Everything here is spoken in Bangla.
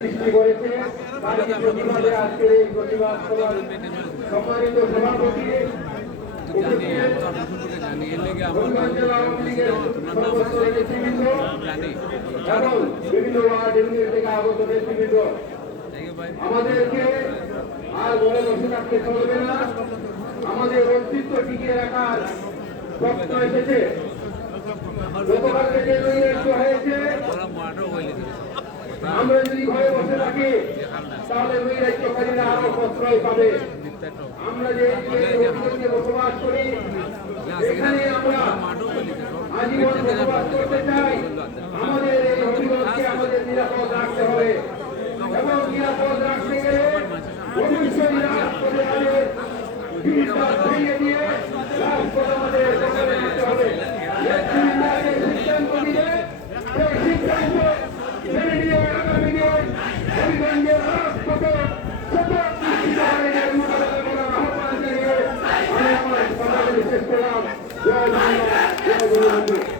সৃষ্টি করেছে তারই প্রতিবাদে আজকের এই প্রতিবাদ সভার সম্মানিত সভাপতি হবিগঞ্জ জেলা আওয়ামী লীগের সর্বস্তরের নেতৃবৃন্দ এবং বিভিন্ন ওয়ার্ড ইউনিয়ন থেকে আগত নেতৃবৃন্দ, আমাদেরকে আর ঘরে বসে থাকতে চলবে না। আমাদের অস্তিত্ব টিকিয়ে রাখার প্রশ্ন এসেছে। গতকালকে যে নৈরাজ্য হয়েছে, আমরা যদি ঘরে বসে থাকি তাহলে নৈরাজ্যকারীরা আরো প্রশ্রয় পাবে। আমরা যে বসবাস করি, এখানে আমরা আজীবন বসবাস করতে চাই। আমাদের এই হবিগঞ্জকে আমাদের নিরাপদ রাখতে হবে এবং নিরাপদ রাখতে গেলে অবশ্যই রাজপথে আমাদের বিশ্বাস ভেঙে দিয়ে রাজপথ আমাদের দখলে নিতে হবে। সিদ্ধান্ত নিলে সেই সিদ্ধান্ত মেনে নিয়ে আগামী দিনে হবিগঞ্জের রাজপথে মোকাবেলা করার আহ্বান জানিয়ে আমি আমার কথা শেষ করলাম। জয় বাংলা, জয় বঙ্গবন্ধু।